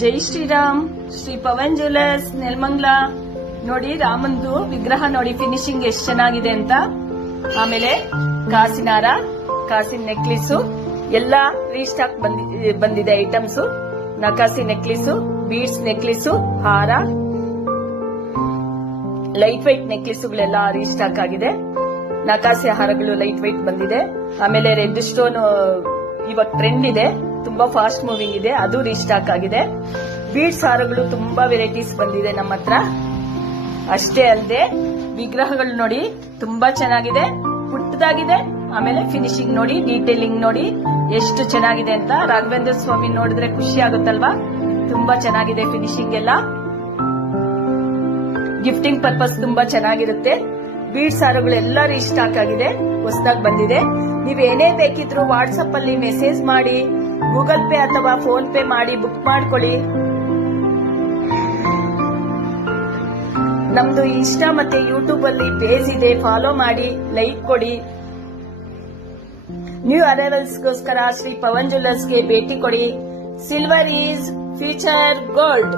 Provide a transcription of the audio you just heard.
ಜೈ Shriram. Shri Pavan jewellers Nelamangala. ನೋಡಿ ರಾಮಂದು ವಿಗ್ರಹ ನೋಡಿ ಫಿನಿಶಿಂಗ್ ಎಷ್ಟು ಚೆನ್ನಾಗಿದೆ ಅಂತ. ಆಮೇಲೆ ಕಾಸಿನ ಹಾರ, ಕಾಸಿನ ನೆಕ್ಲೇಸ್ ಎಲ್ಲ ರೀಸ್ಟಾಕ್ ಬಂದಿದೆ ಐಟಮ್ಸ್. ನಕಾಸಿ ನೆಕ್ಲೇಸ್, ಬೀಡ್ಸ್ ನೆಕ್ಲೇಸ್, ಹಾರ, ಲೈಟ್ ವೈಟ್ ನೆಕ್ಲೇಸ್ಗಳೆಲ್ಲ ರೀಸ್ಟಾಕ್ ಆಗಿದೆ. ನಕಾಸಿ ಹಾರಗಳು ಲೈಟ್ ವೈಟ್ ಬಂದಿದೆ. ಆಮೇಲೆ ರೆಡ್ ಸ್ಟೋನ್ ಇವಾಗ ಟ್ರೆಂಡ್ ಇದೆ, ತುಂಬಾ ಫಾಸ್ಟ್ ಮೂವಿಂಗ್ ಇದೆ, ಅದು ರೀಸ್ಟಾಕ್ ಆಗಿದೆ. ಬೀಡ್ಸ್ ಹಾರಗಳು ತುಂಬಾ ವೆರೈಟೀಸ್ ಬಂದಿದೆ ನಮ್ಮ ಹತ್ರ. ಅಷ್ಟೇ ಅಲ್ಲದೆ ವಿಗ್ರಹಗಳು ನೋಡಿ ತುಂಬಾ ಚೆನ್ನಾಗಿದೆ, ಪುಟ್ಟದಾಗಿದೆ. ಆಮೇಲೆ ಫಿನಿಶಿಂಗ್ ನೋಡಿ, ಡೀಟೇಲಿಂಗ್ ನೋಡಿ ಎಷ್ಟು ಚೆನ್ನಾಗಿದೆ ಅಂತ. ರಾಘವೇಂದ್ರ ಸ್ವಾಮಿ ನೋಡಿದ್ರೆ ಖುಷಿ ಆಗುತ್ತಲ್ವಾ, ತುಂಬಾ ಚೆನ್ನಾಗಿದೆ ಫಿನಿಶಿಂಗ್ ಎಲ್ಲ. ಗಿಫ್ಟಿಂಗ್ ಪರ್ಪಸ್ ತುಂಬಾ ಚೆನ್ನಾಗಿರುತ್ತೆ. ಬೀಡ್ಸ್ ಹಾರಗಳು ಎಲ್ಲ ರೀಸ್ಟಾಕ್ ಆಗಿದೆ, ಹೊಸದಾಗಿ ಬಂದಿದೆ. ನೀವ್ ಏನೇ ಬೇಕಿದ್ರು ವಾಟ್ಸ್ಆಪ್ ಅಲ್ಲಿ ಮೆಸೇಜ್ ಮಾಡಿ, ಗೂಗಲ್ ಪೇ ಅಥವಾ ಫೋನ್ ಪೇ ಮಾಡಿ ಬುಕ್ ಮಾಡ್ಕೊಳ್ಳಿ. ನಮ್ದು ಇನ್ಸ್ಟಾ ಮತ್ತೆ ಯೂಟ್ಯೂಬ್ ಅಲ್ಲಿ ಪೇಜ್ ಇದೆ, ಫಾಲೋ ಮಾಡಿ, ಲೈಕ್ ಕೊಡಿ. ನ್ಯೂ ಅರೈವಲ್ಸ್ಗೋಸ್ಕರ ಶ್ರೀ ಪವನ್ ಜ್ಯುವೆಲರ್ಸ್ಗೆ ಭೇಟಿ ಕೊಡಿ. Silver is future gold.